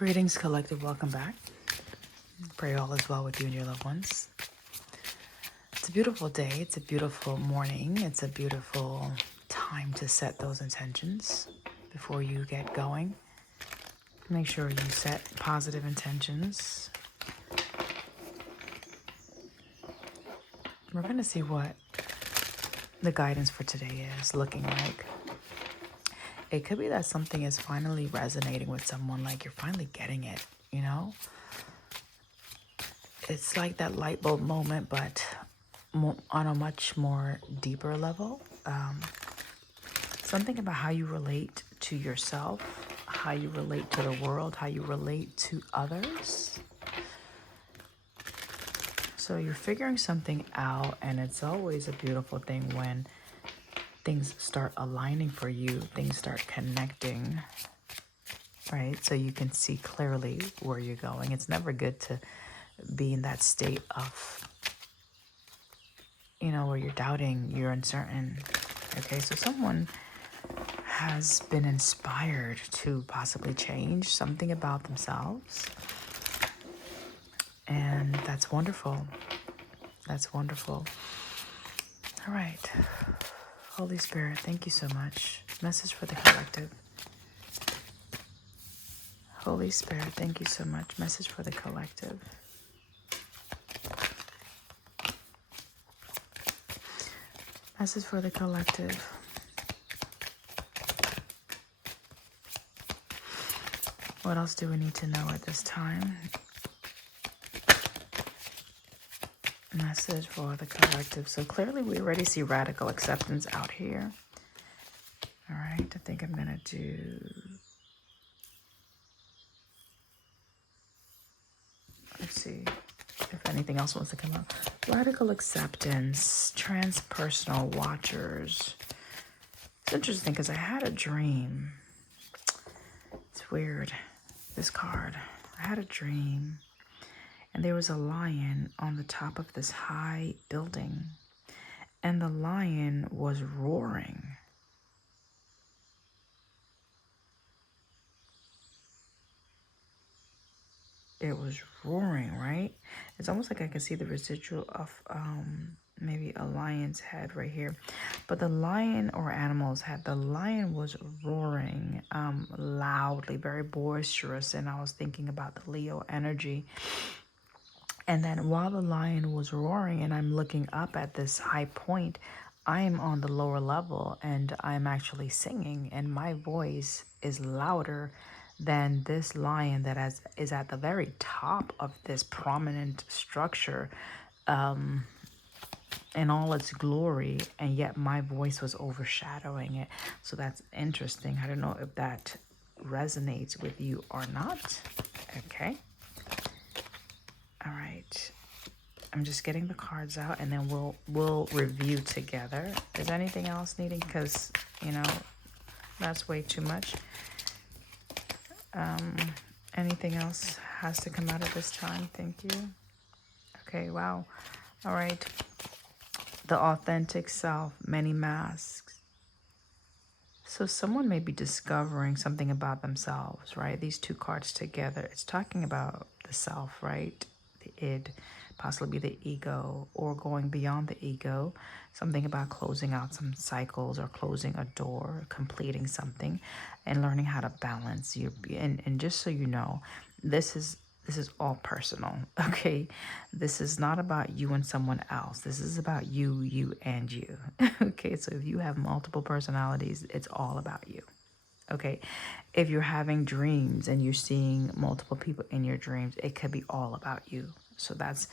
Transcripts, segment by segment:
Greetings, collective. Welcome back. Pray all is well with you and your loved ones. It's a beautiful day. It's a beautiful morning. It's a beautiful time to set those intentions before you get going. Make sure you set positive intentions. We're going to see what the guidance for today is looking like. It could be that something is finally resonating with someone, like you're finally getting it, you know? It's like that light bulb moment, but on a much more deeper level. Something about how you relate to yourself, how you relate to the world, how you relate to others. So you're figuring something out, and it's always a beautiful thing when things start aligning for you, things start connecting, right? So you can see clearly where you're going. It's never good to be in that state of, where you're doubting, you're uncertain. Okay, so someone has been inspired to possibly change something about themselves. And that's wonderful. That's wonderful. All right. Holy Spirit, thank you so much. Message for the collective. Holy Spirit, thank you so much. Message for the collective. Message for the collective. What else do we need to know at this time? Message for the collective. So clearly we already see radical acceptance out here. All right, I think I'm going to do... Let's see if anything else wants to come up. Radical acceptance, transpersonal watchers. It's interesting because I had a dream. It's weird, this card. I had a dream, and there was a lion on the top of this high building, and the lion was roaring. It was roaring, right? It's almost like I can see the residual of maybe a lion's head right here. But the lion or animal's head, the lion was roaring loudly, very boisterous. And I was thinking about the Leo energy. And then while the lion was roaring and I'm looking up at this high point, I'm on the lower level and I'm actually singing, and my voice is louder than this lion that is at the very top of this prominent structure in all its glory, and yet my voice was overshadowing it. So that's interesting. I don't know if that resonates with you or not. Okay. All right. I'm just getting the cards out, and then we'll review together. Is anything else needing? Because, that's way too much. Anything else has to come out at this time? Thank you. Okay, wow. All right. The authentic self, many masks. So someone may be discovering something about themselves, right? These two cards together, it's talking about the self, right? The id, possibly the ego, or going beyond the ego. Something about closing out some cycles or closing a door, completing something, and learning how to balance you. And just so you know, this is all personal, okay? This is not about you and someone else. This is about you, and you, okay? So if you have multiple personalities, it's all about you, okay? If you're having dreams and you're seeing multiple people in your dreams, it could be all about you. So that's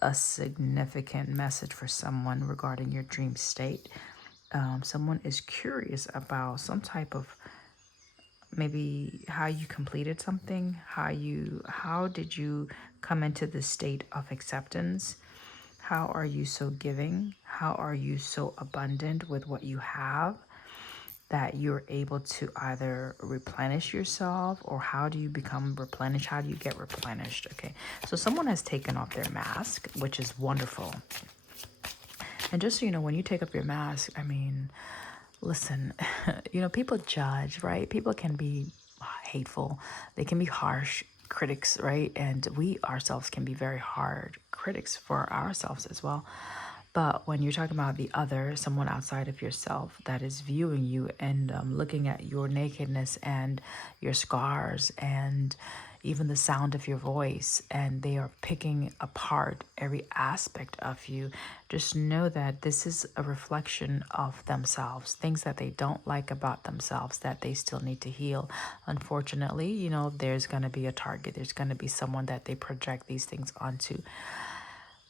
a significant message for someone regarding your dream state. Someone is curious about some type of maybe how you completed something, how did you come into the state of acceptance? How are you so giving? How are you so abundant with what you have that you're able to either replenish yourself, or how do you become replenished? How do you get replenished? Okay, so someone has taken off their mask, which is wonderful. And just so you know, when you take up your mask, I mean, listen, people judge, right? People can be hateful. They can be harsh. critics, right? And we ourselves can be very hard critics for ourselves as well. But when you're talking about the other, someone outside of yourself that is viewing you and looking at your nakedness and your scars and even the sound of your voice, and they are picking apart every aspect of you, just know that this is a reflection of themselves, things that they don't like about themselves that they still need to heal. Unfortunately, there's going to be a target, there's going to be someone that they project these things onto.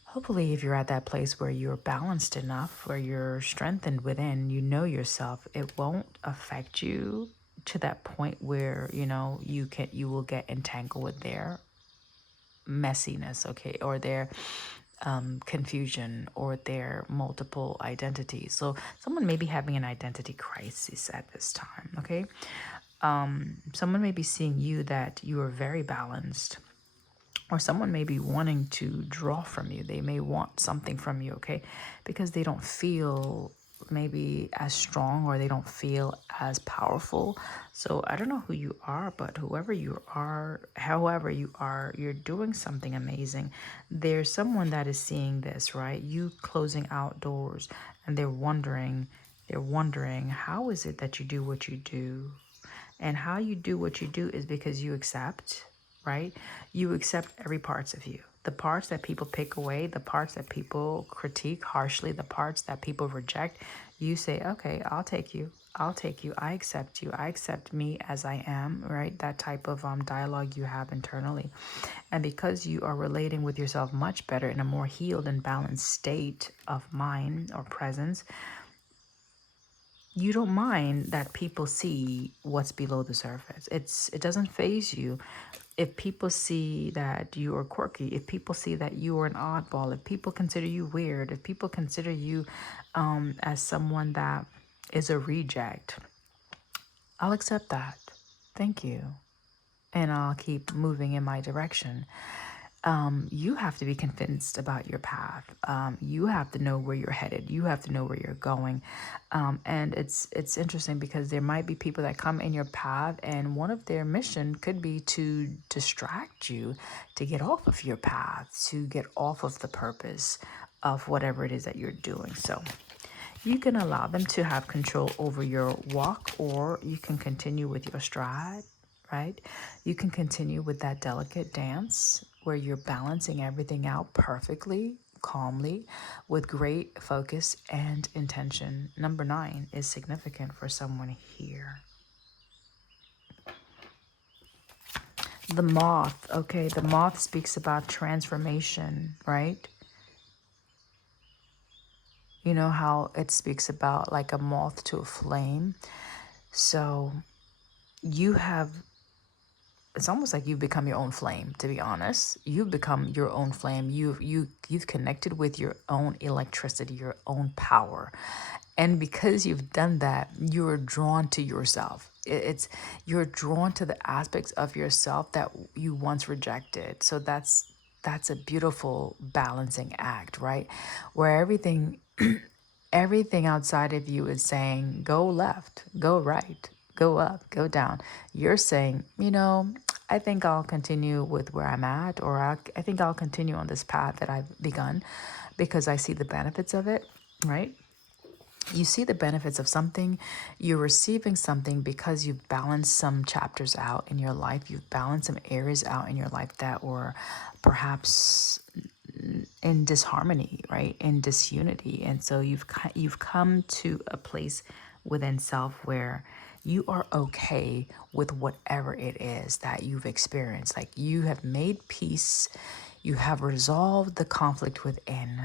Hopefully, if you're at that place where you're balanced enough, where you're strengthened within, you know yourself, it won't affect you to that point where, you will get entangled with their messiness, okay, or their confusion or their multiple identities. So someone may be having an identity crisis at this time, okay? Someone may be seeing you that you are very balanced, or someone may be wanting to draw from you. They may want something from you, okay? Because they don't feel maybe as strong, or they don't feel as powerful. So I don't know who you are, but whoever you are, however you are, you're doing something amazing. There's someone that is seeing this, right? You closing out doors, and they're wondering, how is it that you do what you do? And how you do what you do is because you accept, right? You accept every parts of you. The parts that people pick away, the parts that people critique harshly, the parts that people reject, you say, okay, I'll take you. I'll take you. I accept you. I accept me as I am, right? That type of dialogue you have internally. And because you are relating with yourself much better in a more healed and balanced state of mind or presence, you don't mind that people see what's below the surface. It doesn't faze you if people see that you are quirky, if people see that you are an oddball, if people consider you weird, if people consider you as someone that is a reject. I'll accept that. Thank you. And I'll keep moving in my direction. You have to be convinced about your path. You have to know where you're headed. You have to know where you're going. And it's interesting because there might be people that come in your path, and one of their mission could be to distract you, to get off of your path, to get off of the purpose of whatever it is that you're doing. So you can allow them to have control over your walk, or you can continue with your stride, right? You can continue with that delicate dance where you're balancing everything out perfectly, calmly, with great focus and intention. Number 9 is significant for someone here. The moth, okay, the moth speaks about transformation, right? You know how it speaks about like a moth to a flame. So you have, it's almost like you've become your own flame, to be honest. You've become your own flame. You've connected with your own electricity, your own power. And because you've done that, you're drawn to yourself. You're drawn to the aspects of yourself that you once rejected. So that's a beautiful balancing act, right? Where everything outside of you is saying, go left, go right, go up, go down. You're saying, I think I'll continue with where I'm at, or I think I'll continue on this path that I've begun because I see the benefits of it, right? You see the benefits of something, you're receiving something because you've balanced some chapters out in your life, you've balanced some areas out in your life that were perhaps in disharmony, right? In disunity. And so you've come to a place within self where you are okay with whatever it is that you've experienced. Like you have made peace, you have resolved the conflict within,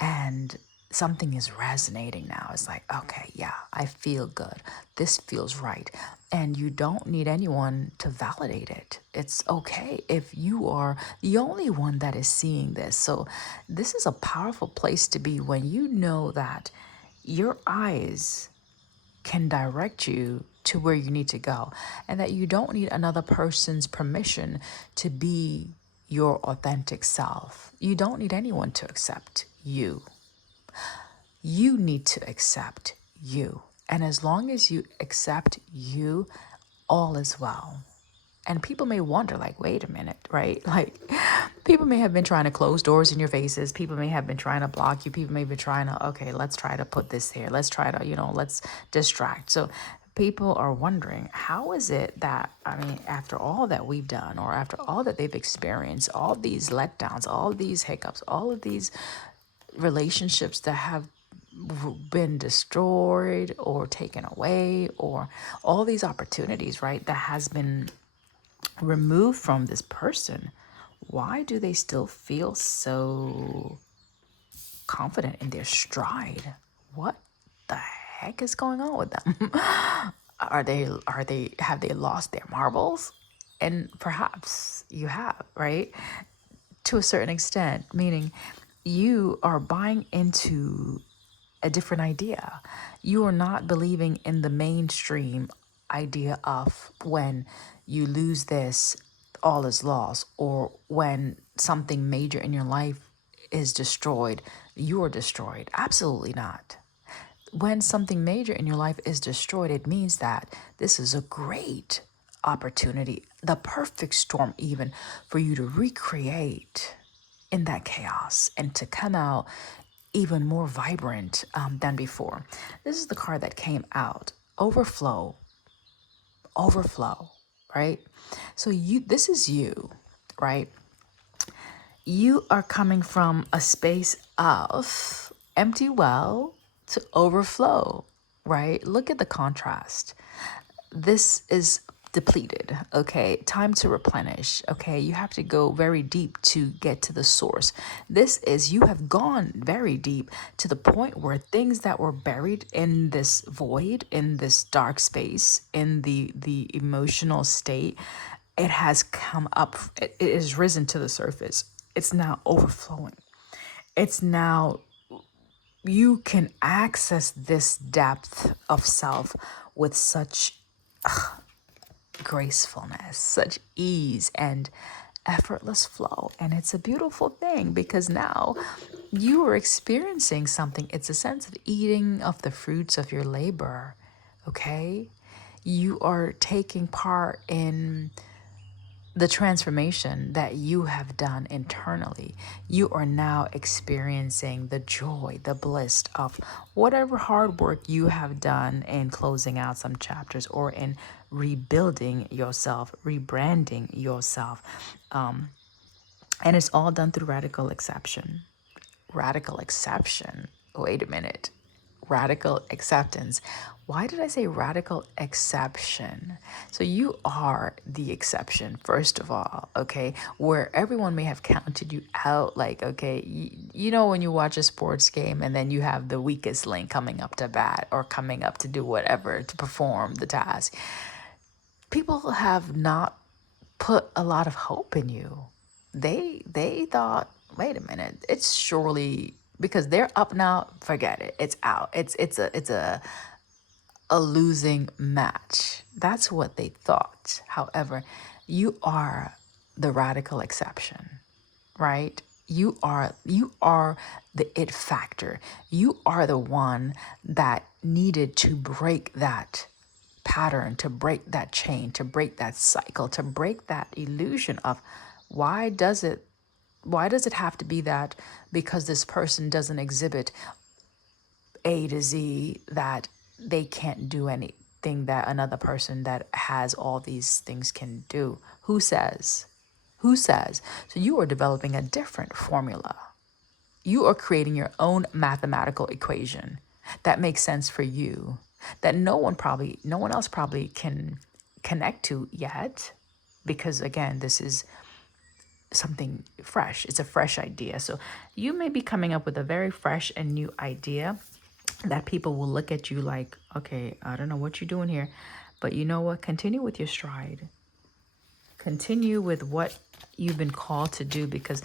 and something is resonating now. It's like, okay, yeah, I feel good. This feels right. And you don't need anyone to validate it. It's okay if you are the only one that is seeing this. So this is a powerful place to be when you know that your eyes can direct you to where you need to go, and that you don't need another person's permission to be your authentic self. You don't need anyone to accept you. You need to accept you. And as long as you accept you, all is well. And people may wonder, like, wait a minute, right? Like, people may have been trying to close doors in your faces. People may have been trying to block you. People may be trying to, okay, let's try to put this here. Let's try to, let's distract. So people are wondering, how is it that, I mean, after all that we've done, or after all that they've experienced, all these letdowns, all these hiccups, all of these relationships that have been destroyed or taken away, or all these opportunities, right, that has been removed from this person, why do they still feel so confident in their stride? What the heck is going on with them? Have they lost their marbles? And perhaps you have, right? To a certain extent, meaning you are buying into a different idea. You are not believing in the mainstream idea of when you lose this, all is lost, or when something major in your life is destroyed, you are destroyed. Absolutely not. When something major in your life is destroyed, it means that this is a great opportunity, the perfect storm, even for you to recreate in that chaos and to come out even more vibrant than before. This is the card that came out. Overflow, overflow, right? So this is you, right? You are coming from a space of empty well to overflow, right? Look at the contrast. This is depleted, okay? Time to replenish, okay? You have to go very deep to get to the source. This is, you have gone very deep to the point where things that were buried in this void, in this dark space, in the emotional state, it has come up, it has risen to the surface. It's now overflowing. It's now, you can access this depth of self with such gracefulness, such ease and effortless flow. And it's a beautiful thing because now you are experiencing something. It's a sense of eating of the fruits of your labor, okay? You are taking part in the transformation that you have done internally. You are now experiencing the joy, the bliss of whatever hard work you have done in closing out some chapters or in rebuilding yourself, rebranding yourself. And it's all done through radical exception. Radical exception. Wait a minute. Radical acceptance. Why did I say radical exception? So you are the exception, first of all, okay? Where everyone may have counted you out, like, okay, you know, when you watch a sports game and then you have the weakest link coming up to bat or coming up to do whatever, to perform the task. People have not put a lot of hope in you. They thought, wait a minute, it's surely because they're up now, forget it. It's out. It's a losing match. That's what they thought. However, you are the radical exception, right? You are the it factor. You are the one that needed to break that pattern, to break that chain, to break that cycle, to break that illusion of why does it have to be that because this person doesn't exhibit A to Z that they can't do anything that another person that has all these things can do? Who says? Who says? So you are developing a different formula. You are creating your own mathematical equation that makes sense for you, that no one else probably can connect to yet, because again, this is something fresh. It's a fresh idea. So you may be coming up with a very fresh and new idea that people will look at you like, okay, I don't know what you're doing here, but you know what? Continue with your stride. Continue with what you've been called to do, because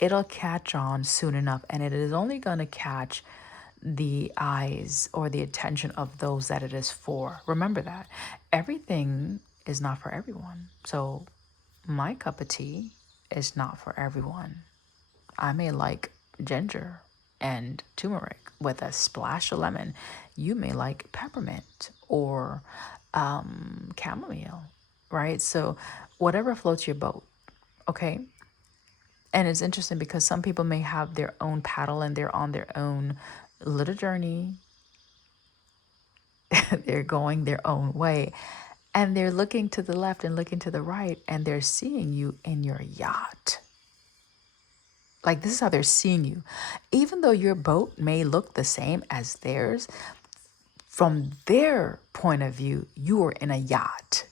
it'll catch on soon enough, and it is only going to catch the eyes or the attention of those that it is for. Remember that everything is not for everyone. So my cup of tea is not for everyone. I may like ginger and turmeric with a splash of lemon. You may like peppermint or chamomile. right? So whatever floats your boat, okay? And it's interesting because some people may have their own paddle and they're on their own little journey. They're going their own way. And they're looking to the left and looking to the right, and they're seeing you in your yacht. Like, this is how they're seeing you. Even though your boat may look the same as theirs, from their point of view, you are in a yacht.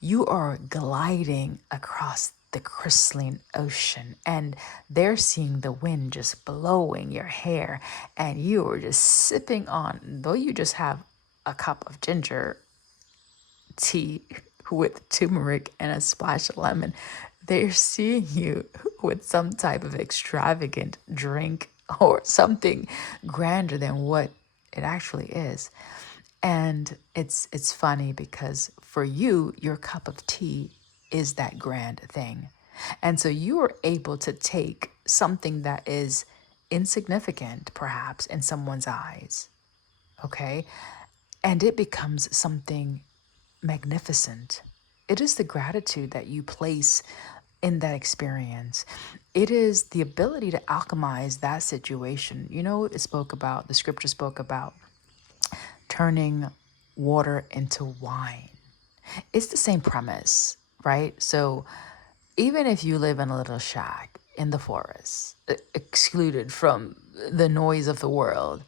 You are gliding across the crystalline ocean, and they're seeing the wind just blowing your hair, and you are just sipping on, though you just have a cup of ginger tea with turmeric and a splash of lemon. They're seeing you with some type of extravagant drink or something grander than what it actually is. And it's funny because for you, your cup of tea is that grand thing. And so you are able to take something that is insignificant, perhaps, in someone's eyes, okay? And it becomes something magnificent. It is the gratitude that you place in that experience. It is the ability to alchemize that situation. You know, the scripture spoke about turning water into wine. It's the same premise, right? So even if you live in a little shack in the forest, excluded from the noise of the world,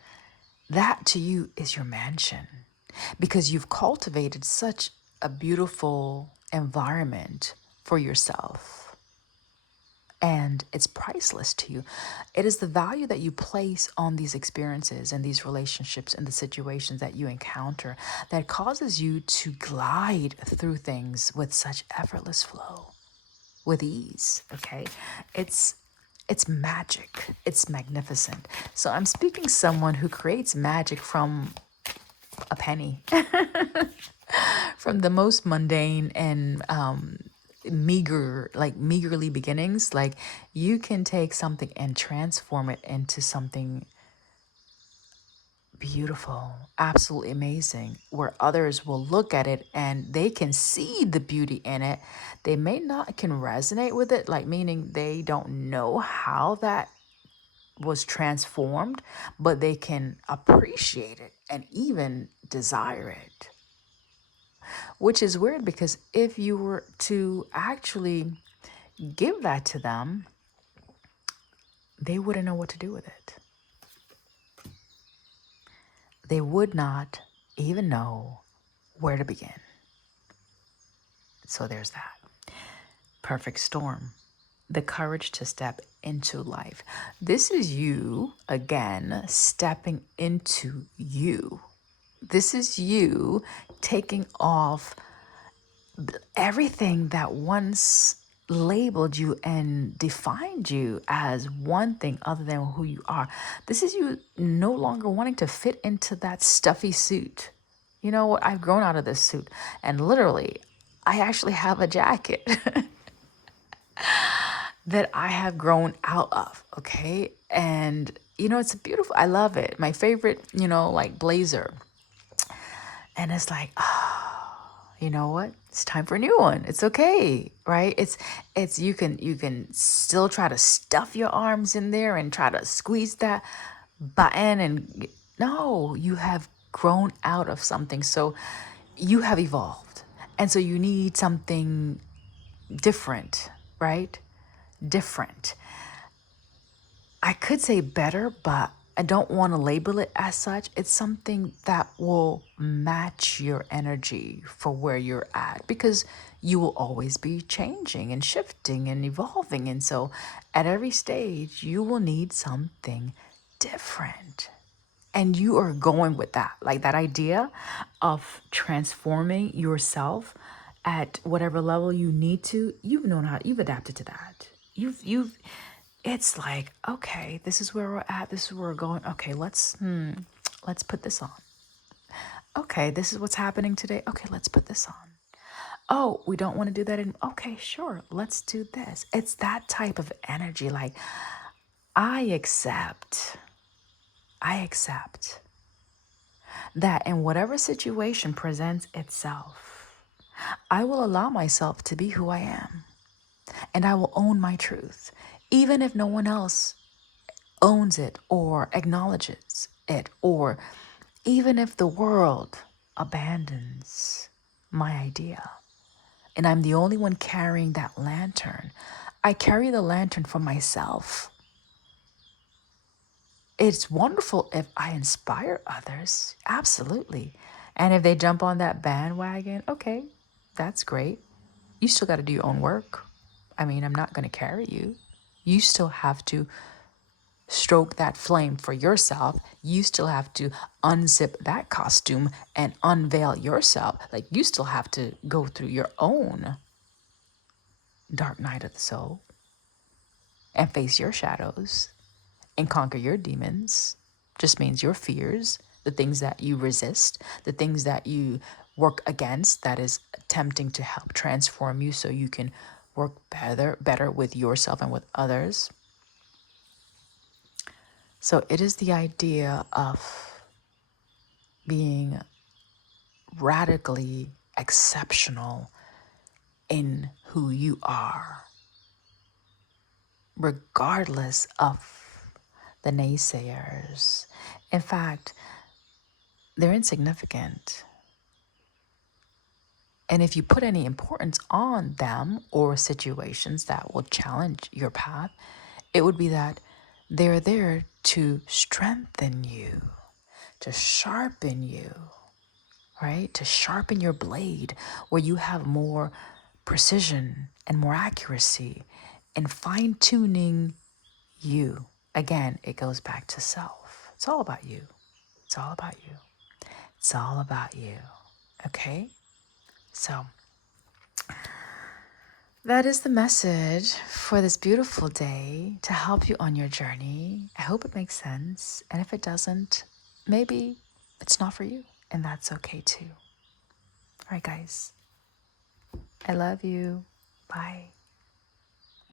that to you is your mansion because you've cultivated such a beautiful environment for yourself. And it's priceless to you. It is the value that you place on these experiences and these relationships and the situations that you encounter that causes you to glide through things with such effortless flow, with ease. Okay, it's magic. It's magnificent. So I'm speaking someone who creates magic from a penny, from the most mundane and meagerly beginnings. Like, you can take something and transform it into something beautiful, absolutely amazing, where others will look at it and they can see the beauty in it. They may not can resonate with it, like meaning they don't know how that was transformed, but they can appreciate it and even desire it. Which is weird because if you were to actually give that to them, they wouldn't know what to do with it. They would not even know where to begin. So there's that. Perfect storm. The courage to step into life. This is you, again, stepping into you. This is you taking off everything that once labeled you and defined you as one thing other than who you are. This is you no longer wanting to fit into that stuffy suit. You know what? I've grown out of this suit, and literally, I actually have a jacket that I have grown out of. Okay. And, it's beautiful. I love it. My favorite, like blazer. And it's like, you know what? It's time for a new one. It's okay, right? It's you can still try to stuff your arms in there and try to squeeze that button, and no, you have grown out of something. So you have evolved. And so you need something different, right? Different. I could say better, but I don't want to label it as such. It's something that will match your energy for where you're at, because you will always be changing and shifting and evolving. And so at every stage, you will need something different. And you are going with that, like that idea of transforming yourself at whatever level you need to. You've adapted to that. It's like, okay, this is where we're at. This is where we're going. Okay, let's put this on. Okay, this is what's happening today. Okay, let's put this on. Oh, we don't want to do that. Okay, sure, let's do this. It's that type of energy. Like, I accept that in whatever situation presents itself, I will allow myself to be who I am, and I will own my truth, even if no one else owns it or acknowledges it, or even if the world abandons my idea. And I'm the only one carrying that lantern. I carry the lantern for myself. It's wonderful if I inspire others, absolutely. And if they jump on that bandwagon, okay, that's great. You still got to do your own work. I mean, I'm not going to carry you. You still have to stroke that flame for yourself. You still have to unzip that costume and unveil yourself. Like, you still have to go through your own dark night of the soul and face your shadows and conquer your demons. Just means your fears, the things that you resist, the things that you work against that is attempting to help transform you so you can work better with yourself and with others. So it is the idea of being radically exceptional in who you are, regardless of the naysayers. In fact, they're insignificant. And if you put any importance on them or situations that will challenge your path, it would be that they're there to strengthen you, to sharpen you, right? To sharpen your blade where you have more precision and more accuracy and fine tuning you. Again, it goes back to self. It's all about you. It's all about you. It's all about you. Okay? So that is the message for this beautiful day to help you on your journey. I hope it makes sense. And if it doesn't, maybe it's not for you. And that's okay too. All right, guys. I love you. Bye.